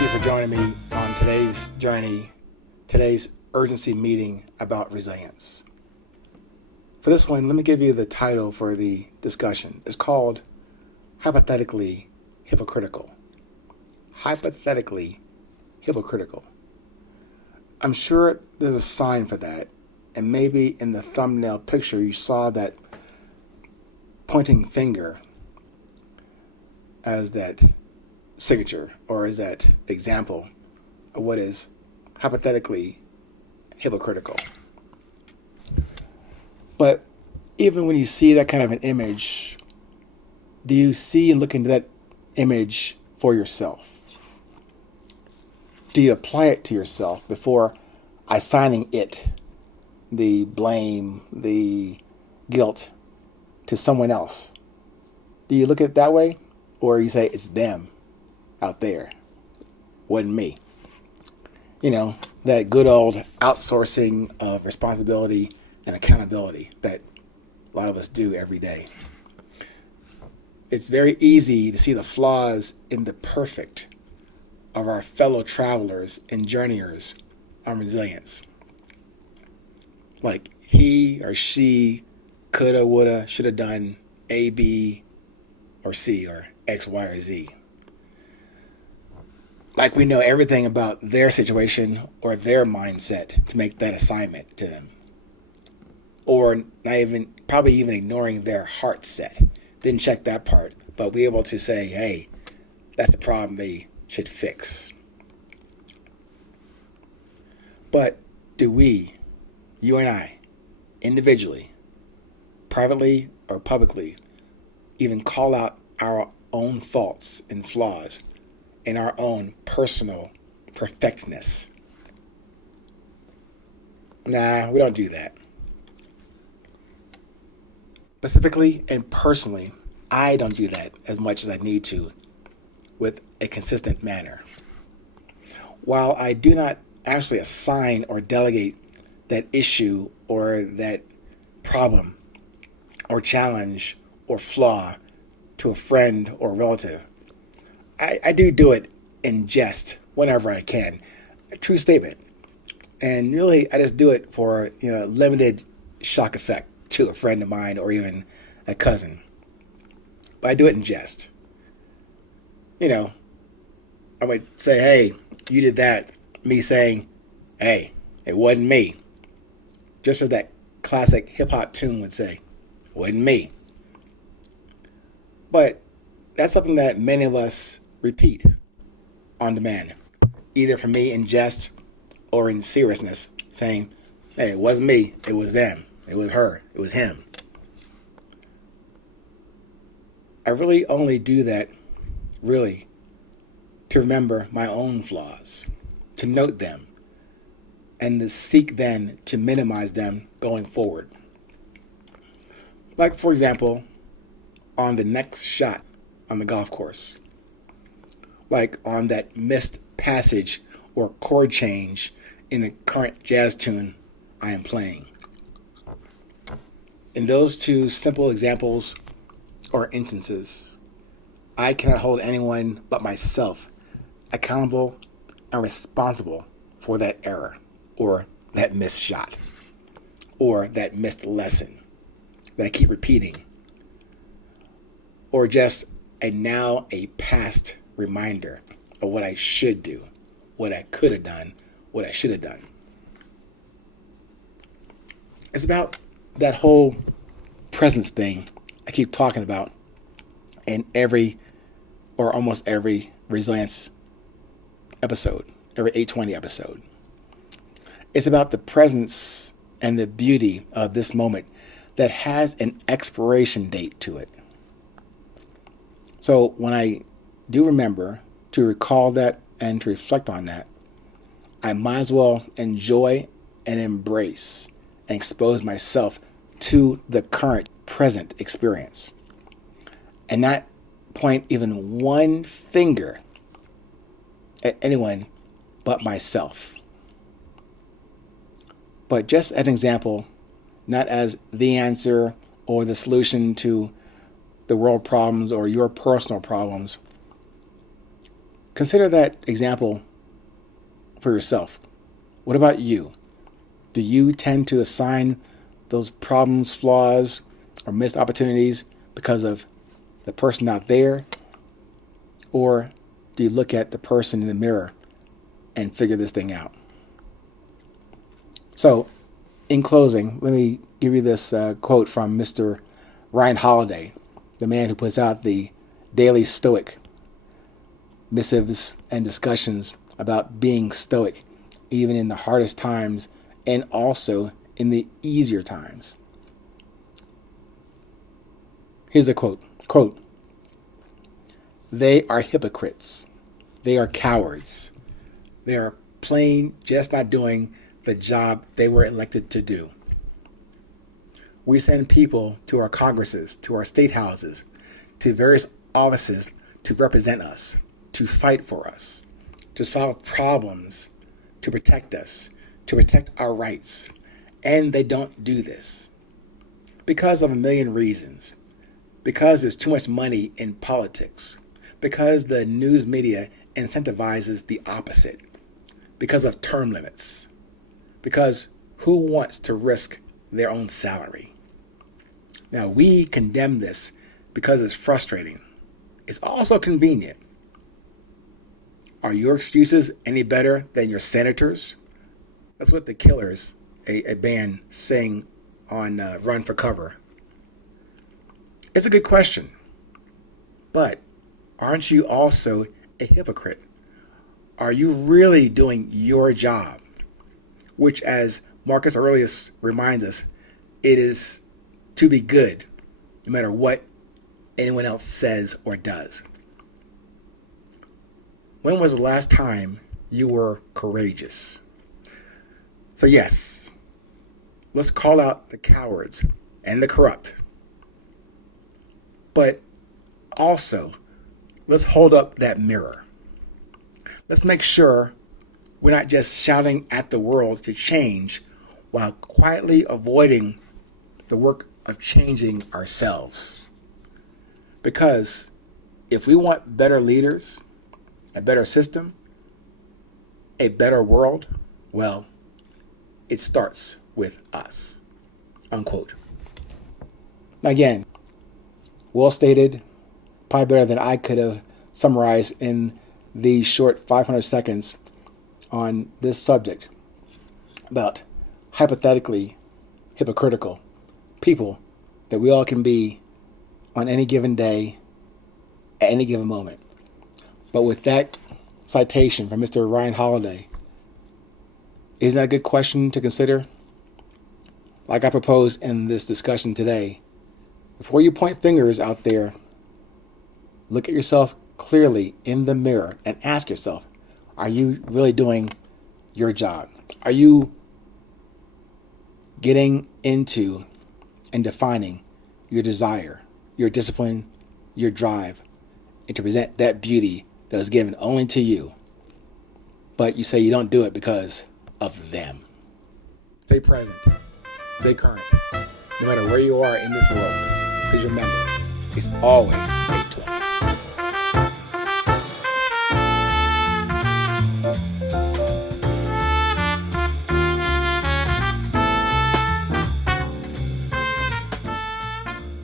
Thank you for joining me on today's journey, today's urgency meeting about resilience. For this one, let me give you the title for the discussion. It's called Hypothetically Hypocritical. Hypothetically Hypocritical. I'm sure there's a sign for that, and maybe in the thumbnail picture you saw that pointing finger as that signature or as that example of what is hypothetically hypocritical. But even when you see that kind of an image, do you see and look into that image for yourself? Do you apply it to yourself before assigning it, the blame, the guilt, to someone else? Do you look at it that way? Or you say it's them out there, wasn't me? You know, that good old outsourcing of responsibility and accountability that a lot of us do every day. It's very easy to see the flaws in the perfect of our fellow travelers and journeyers on resilience. Like he or she coulda, woulda, shoulda done A, B, or C, or X, Y, or Z. Like we know everything about their situation or their mindset to make that assignment to them. Or probably even ignoring their heart set. Didn't check that part, but be able to say, hey, that's the problem they should fix. But do we, you and I, individually, privately or publicly, even call out our own faults and flaws in our own personal perfectness? Nah, we don't do that. Specifically and personally, I don't do that as much as I need to with a consistent manner. While I do not actually assign or delegate that issue or that problem or challenge or flaw to a friend or relative, I do it in jest whenever I can. A true statement. And really, I just do it for limited shock effect to a friend of mine or even a cousin. But I do it in jest. I might say, hey, you did that. Me saying, hey, it wasn't me. Just as that classic hip-hop tune would say, it wasn't me. But that's something that many of us repeat on demand, either from me in jest or in seriousness, saying, hey, it wasn't me, it was them, it was her, it was him. I really only do that, to remember my own flaws, to note them, and to seek then to minimize them going forward. Like, for example, on the next shot on the golf course. Like on that missed passage or chord change in the current jazz tune I am playing. In those two simple examples or instances, I cannot hold anyone but myself accountable and responsible for that error or that missed shot or that missed lesson that I keep repeating, or just a past reminder of what I should do, what I could have done, what I should have done. It's about that whole presence thing I keep talking about in every or almost every resilience episode, every 820 episode. It's about the presence and the beauty of this moment that has an expiration date to it. So when I do remember to recall that and to reflect on that, I might as well enjoy and embrace and expose myself to the current present experience and not point even one finger at anyone but myself. But just as an example, not as the answer or the solution to the world problems or your personal problems, Consider that example for yourself. What about you? Do you tend to assign those problems, flaws, or missed opportunities because of the person out there? Or do you look at the person in the mirror and figure this thing out? So, in closing, let me give you this quote from Mr. Ryan Holiday, the man who puts out the Daily Stoic missives and discussions about being stoic, even in the hardest times and also in the easier times. Here's a quote. Quote, "They are hypocrites. They are cowards. They are plain just not doing the job they were elected to do. We send people to our Congresses, to our state houses, to various offices to represent us, to fight for us, to solve problems, to protect us, to protect our rights. And they don't do this because of a million reasons. Because there's too much money in politics. Because the news media incentivizes the opposite. Because of term limits. Because who wants to risk their own salary? Now, we condemn this because it's frustrating. It's also convenient. Are your excuses any better than your senators? That's what the Killers, a band, sang on Run for Cover. It's a good question. But aren't you also a hypocrite? Are you really doing your job? Which, as Marcus Aurelius reminds us, it is to be good, no matter what anyone else says or does. When was the last time you were courageous? So yes, let's call out the cowards and the corrupt. But also, let's hold up that mirror. Let's make sure we're not just shouting at the world to change while quietly avoiding the work of changing ourselves. Because if we want better leaders, a better system, a better world, well, it starts with us. Unquote. Again, well stated, probably better than I could have summarized in these short 500 seconds on this subject about hypothetically hypocritical people that we all can be on any given day, at any given moment. But with that citation from Mr. Ryan Holiday, isn't that a good question to consider? Like I proposed in this discussion today, before you point fingers out there, look at yourself clearly in the mirror and ask yourself, are you really doing your job? Are you getting into and defining your desire, your discipline, your drive, and to present that beauty that was given only to you, but you say you don't do it because of them? Stay present. Stay current. No matter where you are in this world, please remember, it's always